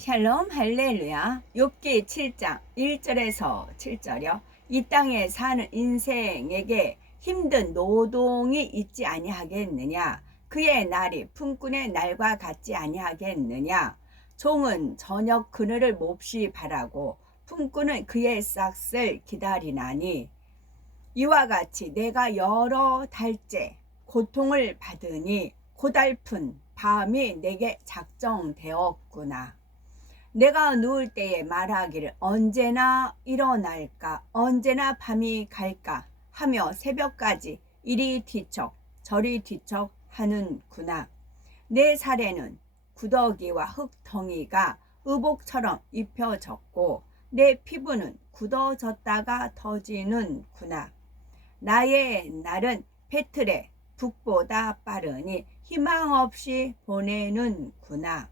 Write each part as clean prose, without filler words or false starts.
샬롬 할렐루야. 욥기 7장 1절에서 7절이요. 이 땅에 사는 인생에게 힘든 노동이 있지 아니하겠느냐. 그의 날이 품꾼의 날과 같지 아니하겠느냐. 종은 저녁 그늘을 몹시 바라고 품꾼은 그의 싹을 기다리나니 이와 같이 내가 여러 달째 고통을 받으니 고달픈 밤이 내게 작정되었구나. 내가 누울 때에 말하기를 언제나 일어날까 언제나 밤이 갈까 하며 새벽까지 이리 뒤척 저리 뒤척 하는구나. 내 살에는 구더기와 흙덩이가 의복처럼 입혀졌고 내 피부는 굳어졌다가 터지는구나. 나의 날은 배틀의 북보다 빠르니 희망 없이 보내는구나.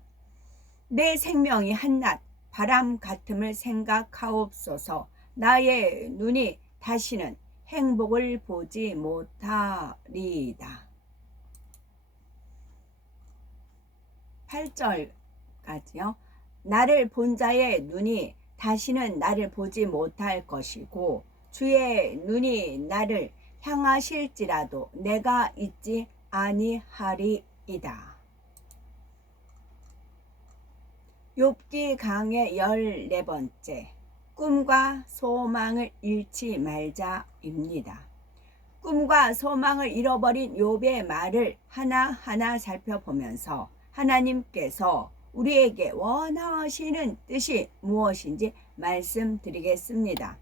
내 생명이 한낱 바람 같음을 생각하옵소서. 나의 눈이 다시는 행복을 보지 못하리이다. 8절까지요. 나를 본 자의 눈이 다시는 나를 보지 못할 것이고 주의 눈이 나를 향하실지라도 내가 잊지 아니하리이다. 욥기 강의 14번째, 꿈과 소망을 잃지 말자입니다. 꿈과 소망을 잃어버린 욥의 말을 하나하나 살펴보면서 하나님께서 우리에게 원하시는 뜻이 무엇인지 말씀드리겠습니다.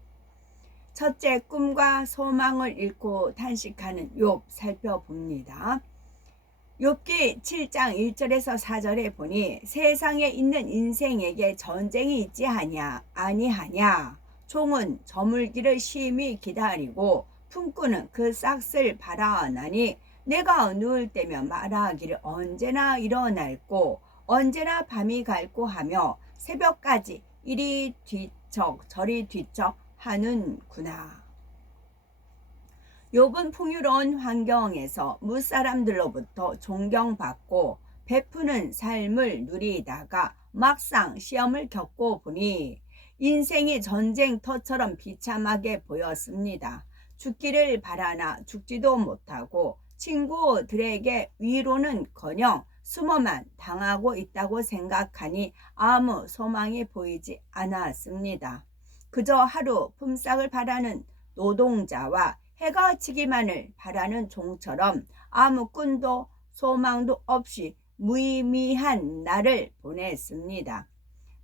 첫째, 꿈과 소망을 잃고 탄식하는 욥 살펴봅니다. 욥기 7장 1절에서 4절에 보니 세상에 있는 인생에게 전쟁이 있지 아니하냐. 종은 저물기를 심히 기다리고 품꾼은 그 싹을 바라나니 내가 누울 때면 말하기를 언제나 일어날고 언제나 밤이 갈고 하며 새벽까지 이리 뒤척 저리 뒤척 하는구나. 욥은 풍요로운 환경에서 무사람들로부터 존경받고 베푸는 삶을 누리다가 막상 시험을 겪고 보니 인생이 전쟁터처럼 비참하게 보였습니다. 죽기를 바라나 죽지도 못하고 친구들에게 위로는커녕 숨어만 당하고 있다고 생각하니 아무 소망이 보이지 않았습니다. 그저 하루 품삯을 바라는 노동자와 해가 지기만을 바라는 종처럼 아무 꿈도 소망도 없이 무의미한 날을 보냈습니다.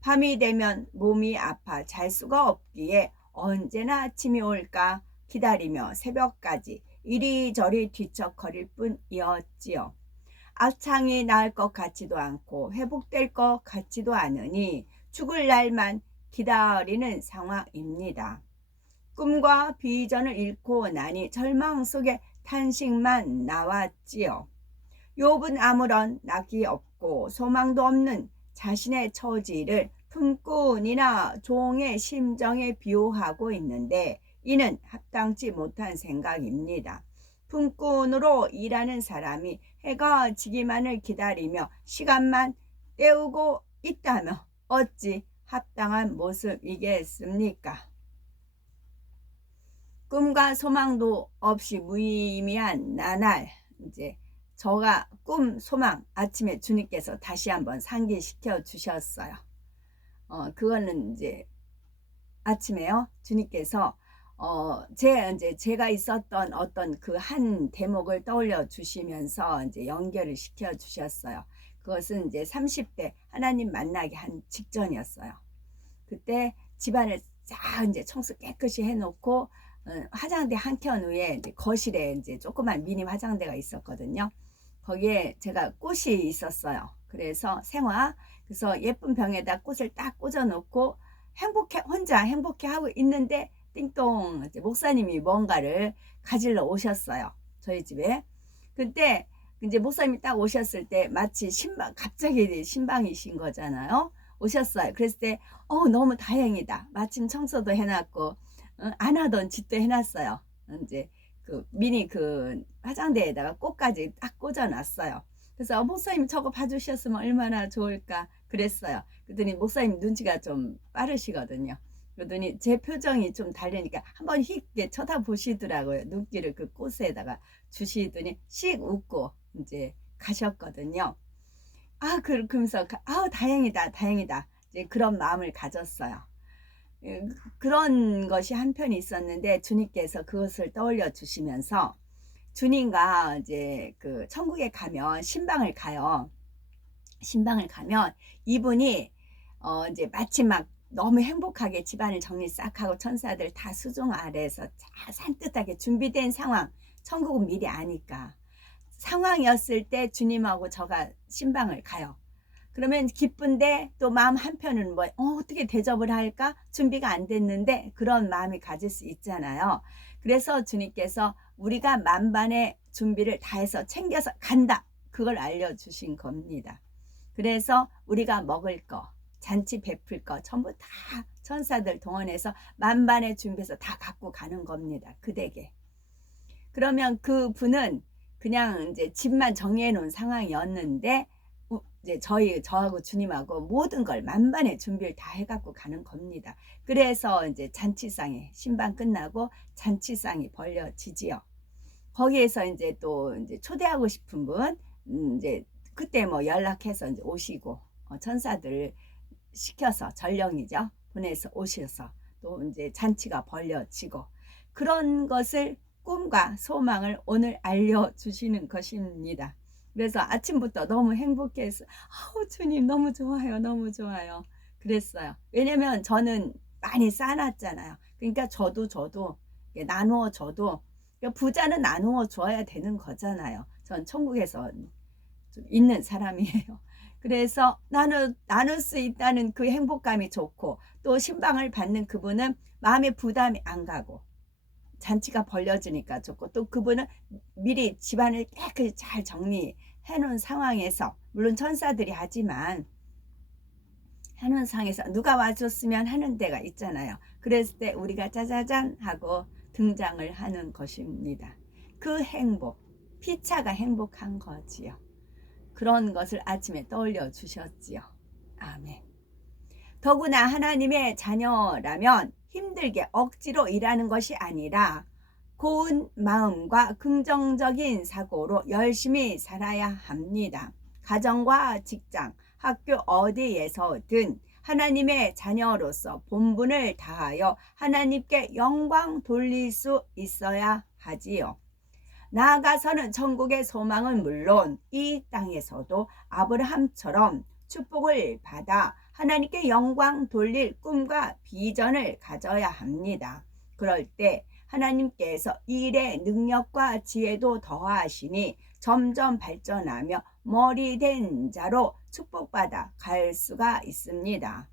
밤이 되면 몸이 아파 잘 수가 없기에 언제나 아침이 올까 기다리며 새벽까지 이리저리 뒤척거릴 뿐이었지요. 악창이 나을 것 같지도 않고 회복될 것 같지도 않으니 죽을 날만 기다리는 상황입니다. 꿈과 비전을 잃고 나니 절망 속에 탄식만 나왔지요. 욥은 아무런 낙이 없고 소망도 없는 자신의 처지를 품꾼이나 종의 심정에 비유하고 있는데 이는 합당치 못한 생각입니다. 품꾼으로 일하는 사람이 해가 지기만을 기다리며 시간만 때우고 있다면 어찌 합당한 모습이겠습니까? 꿈과 소망도 없이 무의미한 나날, 이제 저가 꿈, 소망 아침에 주님께서 다시 한번 상기시켜 주셨어요. 그거는 이제 아침에요. 주님께서 제가 있었던 어떤 그 한 대목을 떠올려 주시면서 이제 연결을 시켜 주셨어요. 그것은 이제 30대 하나님 만나기 한 직전이었어요. 그때 집안을 쫙 이제 청소 깨끗이 해놓고 화장대 한 켠 위에 이제 거실에 이제 조그만 미니 화장대가 있었거든요. 거기에 제가 꽃이 있었어요. 그래서 생화, 그래서 예쁜 병에다 꽃을 딱 꽂아 놓고 혼자 행복해 하고 있는데 띵동 이제 목사님이 뭔가를 가지러 오셨어요. 저희 집에. 그때 이제 목사님이 딱 오셨을 때 마치 갑자기 신방이신 거잖아요. 오셨어요. 그랬을 때 너무 다행이다. 마침 청소도 해놨고 안 하던 짓도 해놨어요. 이제 그 미니 그 화장대에다가 꽃까지 딱 꽂아놨어요. 그래서 목사님 저거 봐주셨으면 얼마나 좋을까 그랬어요. 그랬더니 목사님 눈치가 좀 빠르시거든요. 그러더니 제 표정이 좀 다르니까 한번 휙게 쳐다보시더라고요. 눈길을 그 꽃에다가 주시더니 씩 웃고 이제 가셨거든요. 그러면서 아우 다행이다 다행이다 이제 그런 마음을 가졌어요. 그런 것이 한편이 있었는데 주님께서 그것을 떠올려 주시면서 주님과 이제 그 천국에 가면 신방을 가요. 신방을 가면 이분이 이제 마치 막 너무 행복하게 집안을 정리 싹 하고 천사들 다 수종 아래에서 잘 산뜻하게 준비된 상황. 천국은 미리 아니까. 상황이었을 때 주님하고 저가 신방을 가요. 그러면 기쁜데 또 마음 한편은 뭐 어떻게 대접을 할까? 준비가 안 됐는데 그런 마음이 가질 수 있잖아요. 그래서 주님께서 우리가 만반의 준비를 다해서 챙겨서 간다. 그걸 알려주신 겁니다. 그래서 우리가 먹을 거, 잔치 베풀 거 전부 다 천사들 동원해서 만반의 준비해서 다 갖고 가는 겁니다. 그 댁에. 그러면 그 분은 그냥 이제 집만 정리해 놓은 상황이었는데 이제 저하고 주님하고 모든 걸 만반의 준비를 다 해갖고 가는 겁니다. 그래서 이제 잔치상에 신방 끝나고 잔치상이 벌려지지요. 거기에서 이제 또 이제 초대하고 싶은 분 이제 그때 뭐 연락해서 이제 오시고 천사들 시켜서 전령이죠 보내서 오셔서 또 이제 잔치가 벌려지고 그런 것을 꿈과 소망을 오늘 알려주시는 것입니다. 그래서 아침부터 너무 행복해서 주님 너무 좋아요 너무 좋아요 그랬어요. 왜냐면 저는 많이 쌓아놨잖아요. 그러니까 저도 나누어 줘도 부자는 나누어 줘야 되는 거잖아요. 전 천국에서 좀 있는 사람이에요. 그래서 나눌 수 있다는 그 행복감이 좋고 또 신방을 받는 그분은 마음의 부담이 안 가고 잔치가 벌려지니까 좋고 또 그분은 미리 집안을 깨끗이 잘 정리해 놓은 상황에서 물론 천사들이 하지만 해놓은 상황에서 누가 와줬으면 하는 데가 있잖아요. 그랬을 때 우리가 짜자잔 하고 등장을 하는 것입니다. 그 행복, 피차가 행복한 거지요. 그런 것을 아침에 떠올려 주셨지요. 아멘. 더구나 하나님의 자녀라면 힘들게 억지로 일하는 것이 아니라 고운 마음과 긍정적인 사고로 열심히 살아야 합니다. 가정과 직장, 학교 어디에서든 하나님의 자녀로서 본분을 다하여 하나님께 영광 돌릴 수 있어야 하지요. 나아가서는 천국의 소망은 물론 이 땅에서도 아브라함처럼 축복을 받아 하나님께 영광 돌릴 꿈과 비전을 가져야 합니다. 그럴 때 하나님께서 일의 능력과 지혜도 더하시니 점점 발전하며 머리 된 자로 축복받아 갈 수가 있습니다.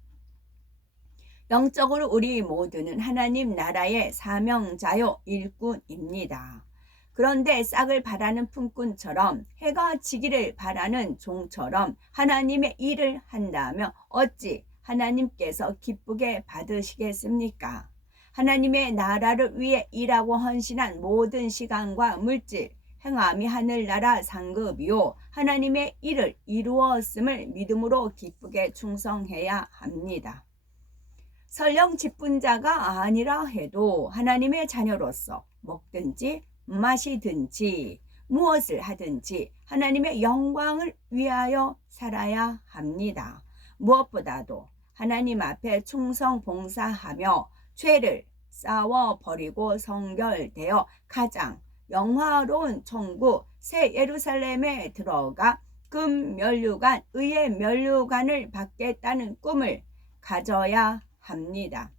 영적으로 우리 모두는 하나님 나라의 사명자요 일꾼입니다. 그런데 싹을 바라는 품꾼처럼 해가 지기를 바라는 종처럼 하나님의 일을 한다면 어찌 하나님께서 기쁘게 받으시겠습니까? 하나님의 나라를 위해 일하고 헌신한 모든 시간과 물질, 행함이 하늘나라 상급이요 하나님의 일을 이루었음을 믿음으로 기쁘게 충성해야 합니다. 설령 직분자가 아니라 해도 하나님의 자녀로서 먹든지 마시든지 무엇을 하든지 하나님의 영광을 위하여 살아야 합니다. 무엇보다도 하나님 앞에 충성 봉사하며 죄를 싸워버리고 성결되어 가장 영화로운 천국 새 예루살렘에 들어가 금 면류관 의의 면류관을 받겠다는 꿈을 가져야 합니다.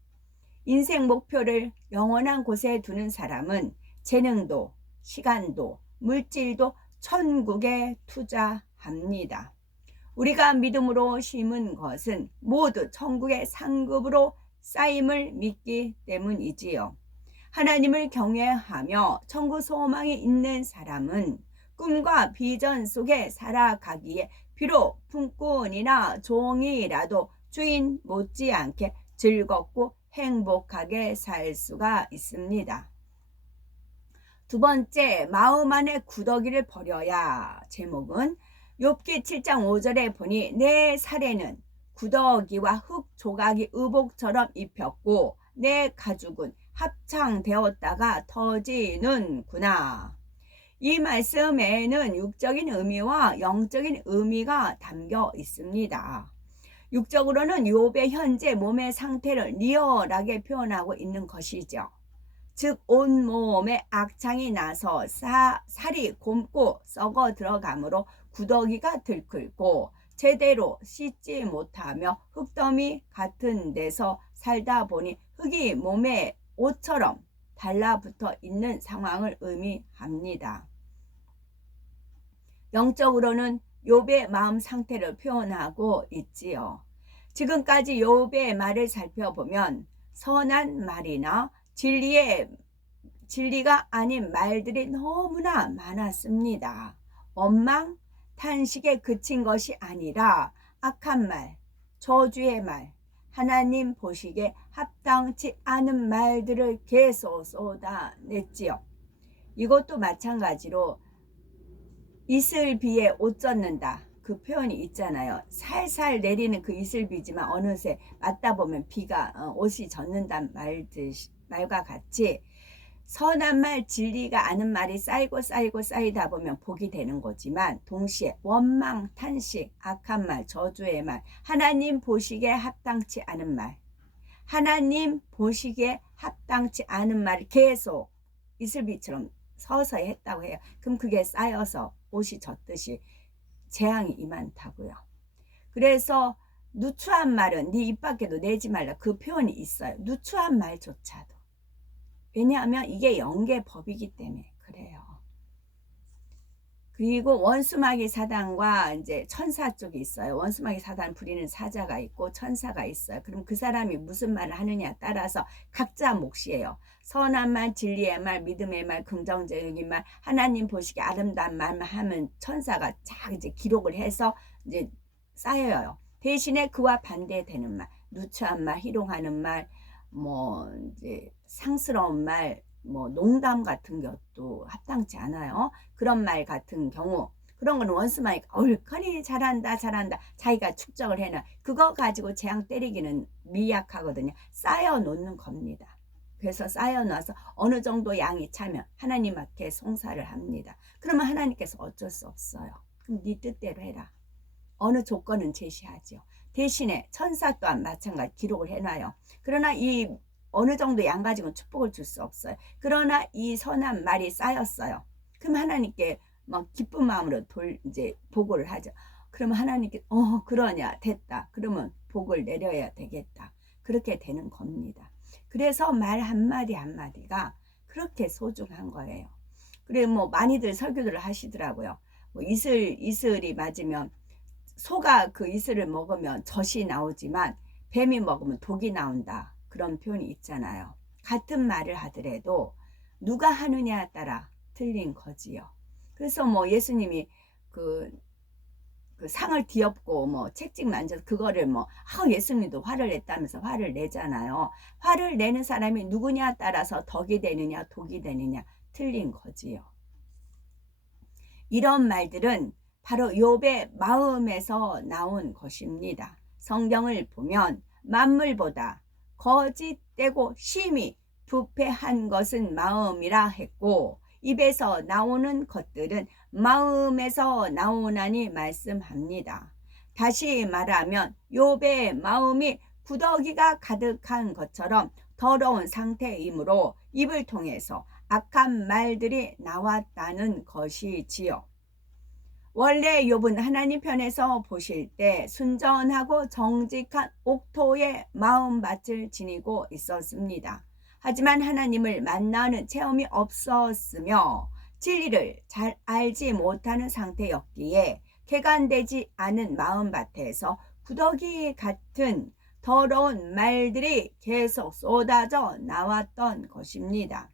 인생 목표를 영원한 곳에 두는 사람은 재능도 시간도 물질도 천국에 투자합니다. 우리가 믿음으로 심은 것은 모두 천국의 상급으로 쌓임을 믿기 때문이지요. 하나님을 경외하며 천국 소망이 있는 사람은 꿈과 비전 속에 살아가기에 비록 품꾼이나 종이라도 주인 못지않게 즐겁고 행복하게 살 수가 있습니다. 두 번째, 마음 안에 구더기를 버려야. 제목은 욥기 7장 5절에 보니 내 살에는 구더기와 흙 조각이 의복처럼 입혔고 내 가죽은 합창되었다가 터지는구나. 이 말씀에는 육적인 의미와 영적인 의미가 담겨 있습니다. 육적으로는 욥의 현재 몸의 상태를 리얼하게 표현하고 있는 것이죠. 즉 온몸에 악창이 나서 살이 곪고 썩어 들어가므로 구더기가 들끓고 제대로 씻지 못하며 흙더미 같은 데서 살다 보니 흙이 몸에 옷처럼 달라붙어 있는 상황을 의미합니다. 영적으로는 욥의 마음 상태를 표현하고 있지요. 지금까지 욥의 말을 살펴보면 선한 말이나 진리가 아닌 말들이 너무나 많았습니다. 원망, 탄식에 그친 것이 아니라 악한 말, 저주의 말, 하나님 보시기에 합당치 않은 말들을 계속 쏟아냈지요. 이것도 마찬가지로 이슬비에 옷 젖는다, 그 표현이 있잖아요. 살살 내리는 그 이슬비지만 어느새 맞다 보면 비가 옷이 젖는다는 말과 같이 선한 말, 진리가 아는 말이 쌓이다 보면 복이 되는 거지만 동시에 원망, 탄식, 악한 말, 저주의 말, 하나님 보시기에 합당치 않은 말, 하나님 보시기에 합당치 않은 말을 계속 이슬비처럼 서서히 했다고 해요. 그럼 그게 쌓여서 옷이 젖듯이 재앙이 임한다고요. 그래서 누추한 말은 네 입 밖에도 내지 말라, 그 표현이 있어요. 누추한 말조차도. 왜냐하면 이게 영계 법이기 때문에 그래요. 그리고 원수마귀 사단과 이제 천사 쪽이 있어요. 원수마귀 사단 부리는 사자가 있고 천사가 있어요. 그럼 그 사람이 무슨 말을 하느냐에 따라서 각자 몫이에요. 선한 말, 진리의 말, 믿음의 말, 긍정적인 말, 하나님 보시기에 아름다운 말만 하면 천사가 쫙 이제 기록을 해서 이제 쌓여요. 대신에 그와 반대되는 말, 누추한 말, 희롱하는 말, 뭐 이제 상스러운 말, 뭐 농담 같은 것도 합당치 않아요. 그런 말 같은 경우, 그런 건 원수마귀가 얼큰이 잘한다 자기가 축적을 해놔. 그거 가지고 재앙 때리기는 미약하거든요. 쌓여 놓는 겁니다. 그래서 쌓여 놔서 어느 정도 양이 차면 하나님 앞에 송사를 합니다. 그러면 하나님께서 어쩔 수 없어요. 그럼 네 뜻대로 해라. 어느 조건은 제시하죠. 대신에 천사 또한 마찬가지 기록을 해놔요. 그러나 이 어느 정도 양 가지고는 축복을 줄 수 없어요. 그러나 이 선한 말이 쌓였어요. 그럼 하나님께 막 기쁜 마음으로 이제 보고를 하죠. 그러면 하나님께 그러냐, 됐다. 그러면 복을 내려야 되겠다. 그렇게 되는 겁니다. 그래서 말 한마디 한마디가 그렇게 소중한 거예요. 그리고 뭐 많이들 설교들을 하시더라고요. 뭐 이슬이 맞으면 소가 그 이슬을 먹으면 젖이 나오지만 뱀이 먹으면 독이 나온다. 그런 표현이 있잖아요. 같은 말을 하더라도 누가 하느냐에 따라 틀린 거지요. 그래서 뭐 예수님이 그 상을 뒤엎고 뭐 채찍 만져서 그거를 예수님도 화를 냈다면서 화를 내잖아요. 화를 내는 사람이 누구냐에 따라서 덕이 되느냐 독이 되느냐 틀린 거지요. 이런 말들은 바로 욥의 마음에서 나온 것입니다. 성경을 보면 만물보다 거짓되고 심히 부패한 것은 마음이라 했고 입에서 나오는 것들은 마음에서 나오나니 말씀합니다. 다시 말하면 욥의 마음이 구더기가 가득한 것처럼 더러운 상태이므로 입을 통해서 악한 말들이 나왔다는 것이지요. 원래 욥은 하나님 편에서 보실 때 순전하고 정직한 옥토의 마음밭을 지니고 있었습니다. 하지만 하나님을 만나는 체험이 없었으며 진리를 잘 알지 못하는 상태였기에 개간되지 않은 마음밭에서 구더기 같은 더러운 말들이 계속 쏟아져 나왔던 것입니다.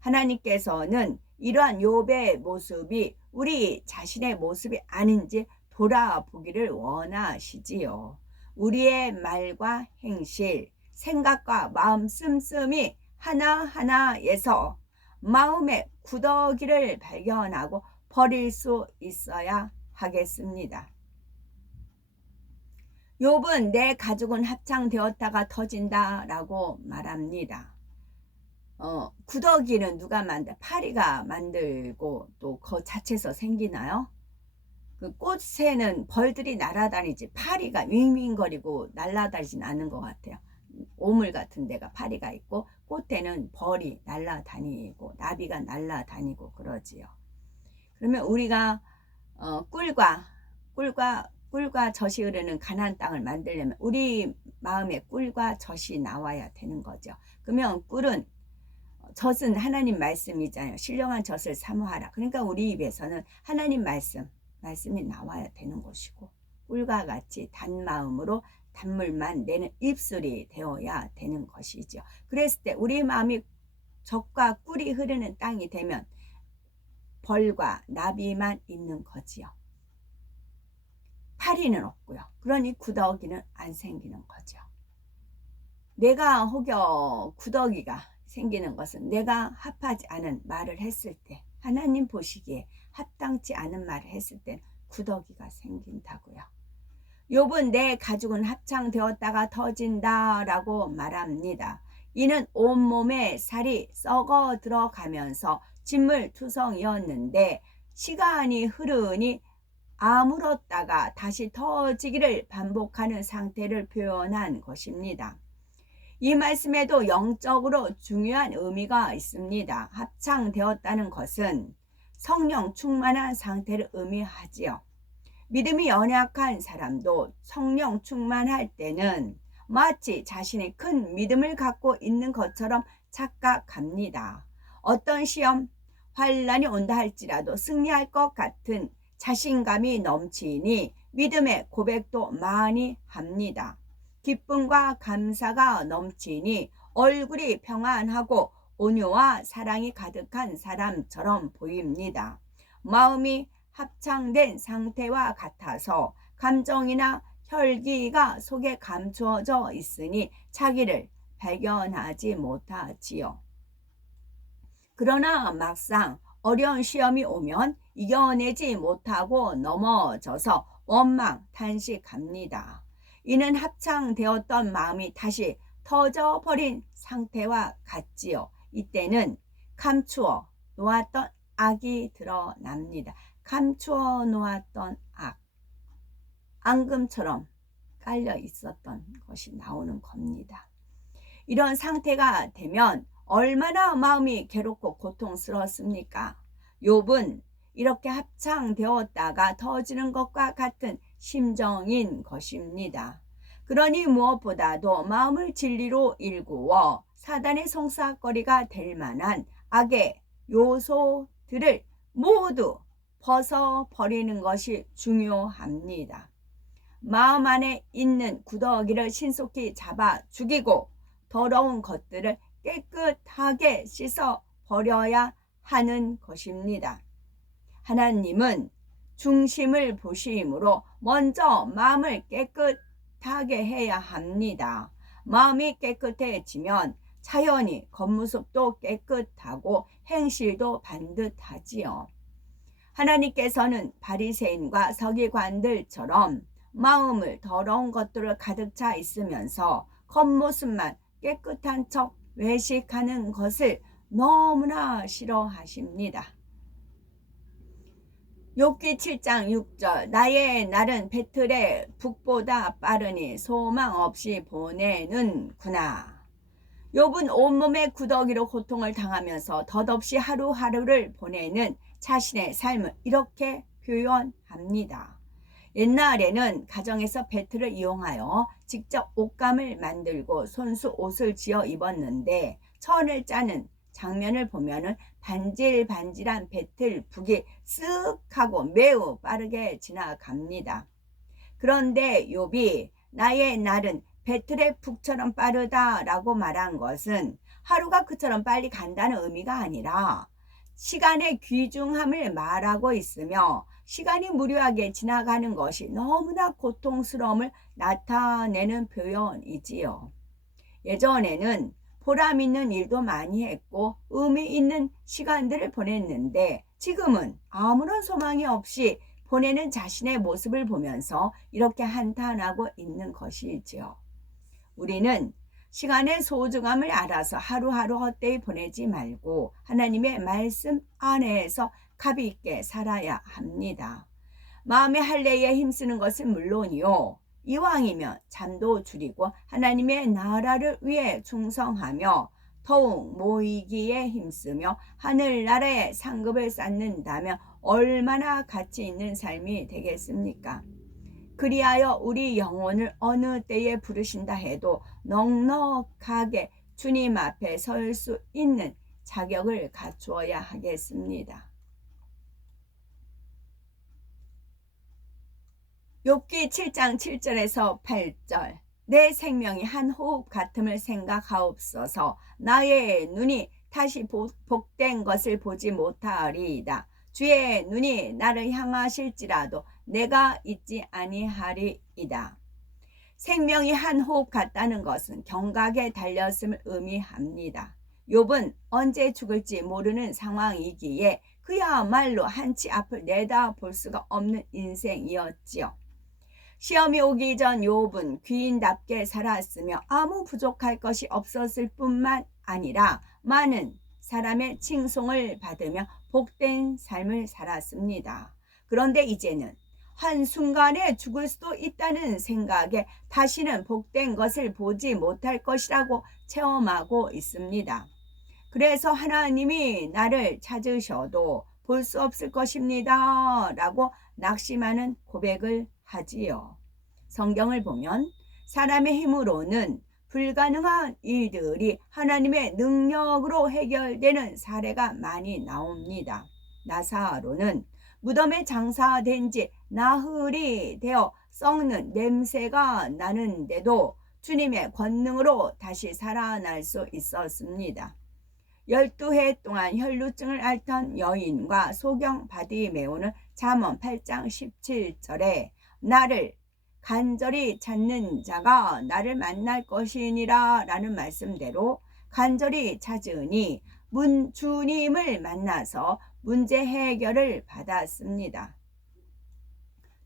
하나님께서는 이러한 욥의 모습이 우리 자신의 모습이 아닌지 돌아보기를 원하시지요. 우리의 말과 행실, 생각과 마음 씀씀이 하나하나에서 마음의 구더기를 발견하고 버릴 수 있어야 하겠습니다. 욥은 내 가죽은 합창되었다가 터진다 라고 말합니다. 구더기는 누가 파리가 만들고 또 그 자체에서 생기나요? 그 꽃새는 벌들이 날아다니지 파리가 윙윙거리고 날아다니진 않는 것 같아요. 오물 같은 데가 파리가 있고 꽃에는 벌이 날아다니고 나비가 날아다니고 그러지요. 그러면 우리가 꿀과 젖이 흐르는 가나안 땅을 만들려면 우리 마음에 꿀과 젖이 나와야 되는 거죠. 그러면 젖은 하나님 말씀이잖아요. 신령한 젖을 사모하라. 그러니까 우리 입에서는 하나님 말씀이 나와야 되는 것이고, 꿀과 같이 단 마음으로 단물만 내는 입술이 되어야 되는 것이죠. 그랬을 때 우리 마음이 젖과 꿀이 흐르는 땅이 되면 벌과 나비만 있는 거지요. 파리는 없고요. 그러니 구더기는 안 생기는 거죠. 내가 혹여 구더기가 생기는 것은 내가 합하지 않은 말을 했을 때, 하나님 보시기에 합당치 않은 말을 했을 때 구더기가 생긴다고요. 욥은 내 가죽은 합창되었다가 터진다 라고 말합니다. 이는 온몸에 살이 썩어 들어가면서 진물투성이었는데 시간이 흐르니 아물었다가 다시 터지기를 반복하는 상태를 표현한 것입니다. 이 말씀에도 영적으로 중요한 의미가 있습니다. 합창되었다는 것은 성령 충만한 상태를 의미하지요. 믿음이 연약한 사람도 성령 충만할 때는 마치 자신이 큰 믿음을 갖고 있는 것처럼 착각합니다. 어떤 시험, 환난이 온다 할지라도 승리할 것 같은 자신감이 넘치니 믿음의 고백도 많이 합니다. 기쁨과 감사가 넘치니 얼굴이 평안하고 온유와 사랑이 가득한 사람처럼 보입니다. 마음이 합창된 상태와 같아서 감정이나 혈기가 속에 감추어져 있으니 자기를 발견하지 못하지요. 그러나 막상 어려운 시험이 오면 이겨내지 못하고 넘어져서 원망, 탄식합니다. 이는 합창되었던 마음이 다시 터져버린 상태와 같지요. 이때는 감추어 놓았던 악이 드러납니다. 감추어 놓았던 악, 앙금처럼 깔려 있었던 것이 나오는 겁니다. 이런 상태가 되면 얼마나 마음이 괴롭고 고통스러웠습니까? 욥은 이렇게 합창되었다가 터지는 것과 같은 심정인 것입니다. 그러니 무엇보다도 마음을 진리로 일구어 사단의 송사거리가 될 만한 악의 요소들을 모두 벗어버리는 것이 중요합니다. 마음 안에 있는 구더기를 신속히 잡아 죽이고 더러운 것들을 깨끗하게 씻어 버려야 하는 것입니다. 하나님은 중심을 보시므로 먼저 마음을 깨끗하게 해야 합니다. 마음이 깨끗해지면 자연히 겉모습도 깨끗하고 행실도 반듯하지요. 하나님께서는 바리새인과 서기관들처럼 마음을 더러운 것들을 가득 차 있으면서 겉모습만 깨끗한 척 외식하는 것을 너무나 싫어하십니다. 욥기 7장 6절 나의 날은 배틀의 북보다 빠르니 소망 없이 보내는구나. 욥은 온몸의 구더기로 고통을 당하면서 덧없이 하루하루를 보내는 자신의 삶을 이렇게 표현합니다. 옛날에는 가정에서 배틀을 이용하여 직접 옷감을 만들고 손수 옷을 지어 입었는데 천을 짜는 장면을 보면은 반질반질한 배틀북이 쓱 하고 매우 빠르게 지나갑니다. 그런데 욥이 나의 날은 배틀의 북처럼 빠르다라고 말한 것은 하루가 그처럼 빨리 간다는 의미가 아니라 시간의 귀중함을 말하고 있으며 시간이 무료하게 지나가는 것이 너무나 고통스러움을 나타내는 표현이지요. 예전에는 보람 있는 일도 많이 했고 의미 있는 시간들을 보냈는데 지금은 아무런 소망이 없이 보내는 자신의 모습을 보면서 이렇게 한탄하고 있는 것이지요. 우리는 시간의 소중함을 알아서 하루하루 헛되이 보내지 말고 하나님의 말씀 안에서 값 있게 살아야 합니다. 마음의 할례에 힘쓰는 것은 물론이요, 이왕이면 잠도 줄이고 하나님의 나라를 위해 충성하며 더욱 모이기에 힘쓰며 하늘나라의 상급을 쌓는다면 얼마나 가치 있는 삶이 되겠습니까? 그리하여 우리 영혼을 어느 때에 부르신다 해도 넉넉하게 주님 앞에 설 수 있는 자격을 갖추어야 하겠습니다. 욥기 7장 7절에서 8절. 내 생명이 한 호흡 같음을 생각하옵소서. 나의 눈이 다시 복된 것을 보지 못하리이다. 주의 눈이 나를 향하실지라도 내가 잊지 아니하리이다. 생명이 한 호흡 같다는 것은 경각에 달렸음을 의미합니다. 욥은 언제 죽을지 모르는 상황이기에 그야말로 한치 앞을 내다볼 수가 없는 인생이었지요. 시험이 오기 전 욥은 귀인답게 살았으며 아무 부족할 것이 없었을 뿐만 아니라 많은 사람의 칭송을 받으며 복된 삶을 살았습니다. 그런데 이제는 한순간에 죽을 수도 있다는 생각에 다시는 복된 것을 보지 못할 것이라고 체험하고 있습니다. 그래서 하나님이 나를 찾으셔도 볼 수 없을 것입니다 라고 낙심하는 고백을 하지요. 성경을 보면 사람의 힘으로는 불가능한 일들이 하나님의 능력으로 해결되는 사례가 많이 나옵니다. 나사로는 무덤에 장사된 지 나흘이 되어 썩는 냄새가 나는데도 주님의 권능으로 다시 살아날 수 있었습니다. 12해 동안 혈루증을 앓던 여인과 소경 바디메오는 잠언 8장 17절에 나를 간절히 찾는 자가 나를 만날 것이니라 라는 말씀대로 간절히 찾으니 주님을 만나서 문제 해결을 받았습니다.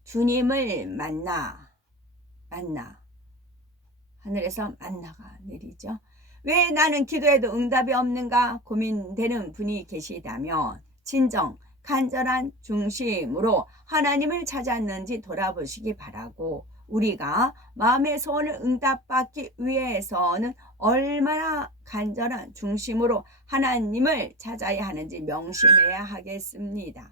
주님을 만나 하늘에서 만나가 내리죠. 왜 나는 기도해도 응답이 없는가 고민되는 분이 계시다면 진정 간절한 중심으로 하나님을 찾았는지 돌아보시기 바라고, 우리가 마음의 소원을 응답받기 위해서는 얼마나 간절한 중심으로 하나님을 찾아야 하는지 명심해야 하겠습니다.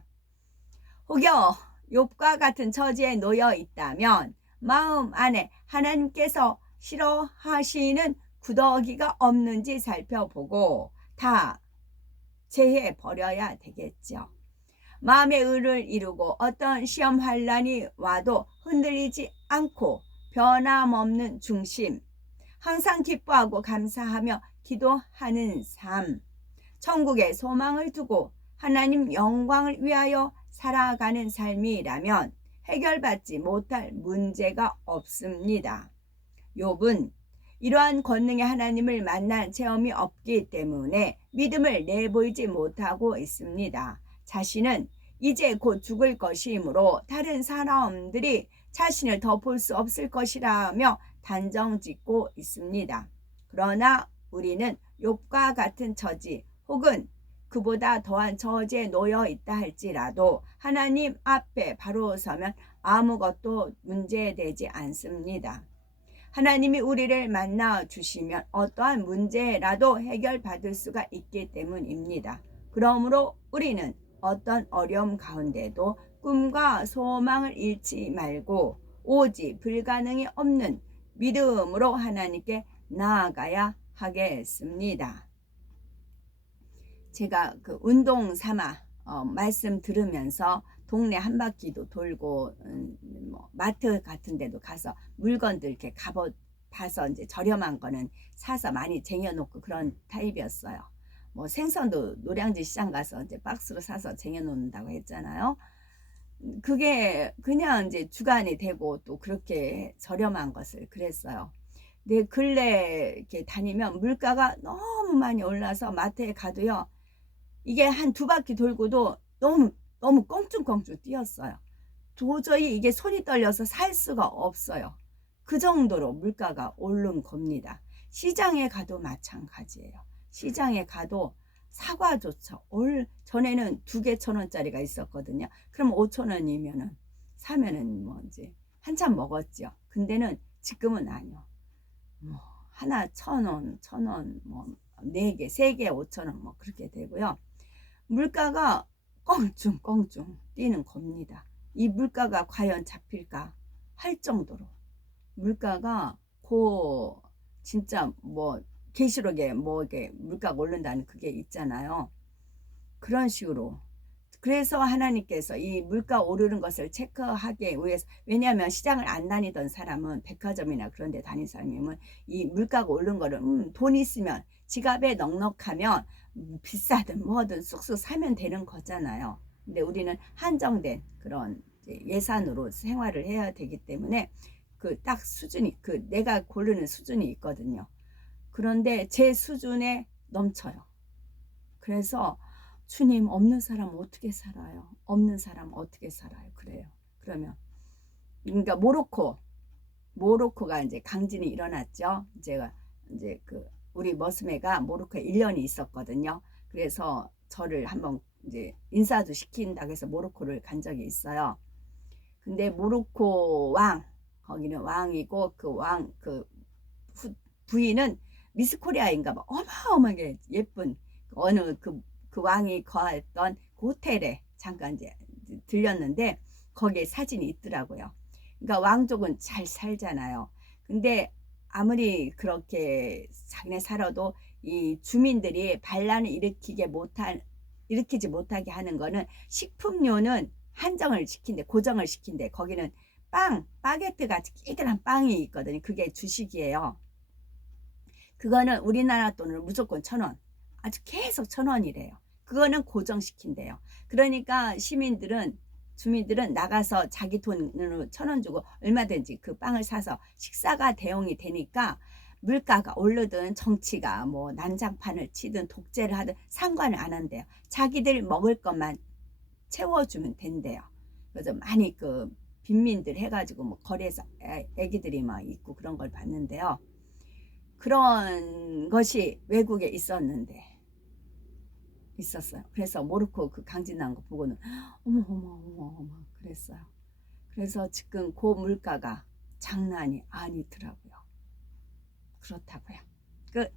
혹여 욥과 같은 처지에 놓여 있다면 마음 안에 하나님께서 싫어하시는 구더기가 없는지 살펴보고 다 제해 버려야 되겠죠. 마음의 의를 이루고 어떤 시험 환란이 와도 흔들리지 않고 변함없는 중심, 항상 기뻐하고 감사하며 기도하는 삶, 천국에 소망을 두고 하나님 영광을 위하여 살아가는 삶이라면 해결받지 못할 문제가 없습니다. 욥은 이러한 권능의 하나님을 만난 체험이 없기 때문에 믿음을 내보이지 못하고 있습니다. 자신은 이제 곧 죽을 것이므로 다른 사람들이 자신을 더 볼 수 없을 것이라며 단정짓고 있습니다. 그러나 우리는 욥과 같은 처지 혹은 그보다 더한 처지에 놓여 있다 할지라도 하나님 앞에 바로 서면 아무것도 문제되지 않습니다. 하나님이 우리를 만나 주시면 어떠한 문제라도 해결받을 수가 있기 때문입니다. 그러므로 우리는 어떤 어려움 가운데도 꿈과 소망을 잃지 말고 오직 불가능이 없는 믿음으로 하나님께 나아가야 하겠습니다. 제가 그 운동 삼아 말씀 들으면서 동네 한 바퀴도 돌고 마트 같은 데도 가서 물건들 이렇게 봐서 이제 저렴한 거는 사서 많이 쟁여놓고 그런 타입이었어요. 뭐 생선도 노량진 시장 가서 이제 박스로 사서 쟁여놓는다고 했잖아요. 그게 그냥 이제 주간이 되고 또 그렇게 저렴한 것을 그랬어요. 근데 근래 이렇게 다니면 물가가 너무 많이 올라서 마트에 가도요, 이게 한 두 바퀴 돌고도 너무 껑충껑충 뛰었어요. 도저히 이게 손이 떨려서 살 수가 없어요. 그 정도로 물가가 오른 겁니다. 시장에 가도 마찬가지예요. 시장에 가도 사과조차 전에는 2개 1,000원짜리가 있었거든요. 그럼 5,000원이면은 사면은 뭐 이제 한참 먹었죠. 근데는 지금은 아니요. 뭐 하나 1,000원, 1,000원, 뭐 4개, 3개 5,000원 뭐 그렇게 되고요. 물가가 껑충껑충 뛰는 겁니다. 이 물가가 과연 잡힐까 할 정도로 물가가 진짜 뭐 계시록에 뭐 이게 물가가 오른다는 그게 있잖아요. 그런 식으로. 그래서 하나님께서 이 물가 오르는 것을 체크하기 위해서, 왜냐하면 시장을 안 다니던 사람은, 백화점이나 그런 데 다닌 사람이면 이 물가가 오른 거를 돈 있으면, 지갑에 넉넉하면 비싸든 뭐든 쑥쑥 사면 되는 거잖아요. 근데 우리는 한정된 그런 예산으로 생활을 해야 되기 때문에 그 딱 수준이, 그 내가 고르는 수준이 있거든요. 그런데 제 수준에 넘쳐요. 그래서 주님, 없는 사람 어떻게 살아요? 없는 사람 어떻게 살아요? 그래요. 그러면 그러니까 모로코가 이제 강진이 일어났죠. 제가 이제 그 우리 머스매가 모로코에 1년이 있었거든요. 그래서 저를 한번 이제 인사도 시킨다고 해서 모로코를 간 적이 있어요. 근데 모로코 거기는 왕이고 그 부인은 미스 코리아인가 봐. 어마어마하게 예쁜 어느 그 왕이 거했던 그 호텔에 잠깐 이제 들렸는데 거기에 사진이 있더라고요. 그러니까 왕족은 잘 살잖아요. 근데 아무리 그렇게 자기네 살아도 이 주민들이 반란을 일으키지 못하게 하는 거는, 식품료는 한정을 시킨대, 고정을 시킨대. 거기는 바게트 같이 끼들한 빵이 있거든요. 그게 주식이에요. 그거는 우리나라 돈으로 무조건 1,000원. 아주 계속 1,000원이래요. 그거는 고정시킨대요. 그러니까 주민들은 나가서 자기 돈으로 1,000원 주고 얼마든지 그 빵을 사서 식사가 대용이 되니까, 물가가 오르든 정치가 뭐 난장판을 치든 독재를 하든 상관을 안 한대요. 자기들 먹을 것만 채워주면 된대요. 그래서 많이 그 빈민들 해가지고 뭐 거리에서 애기들이 막 있고 그런 걸 봤는데요. 그런 것이 외국에 있었어요. 그래서 모로코 그 강진난 거 보고는 어머 어머 어머 어머 그랬어요. 그래서 지금 그 물가가 장난이 아니더라고요. 그렇다고요. 끝.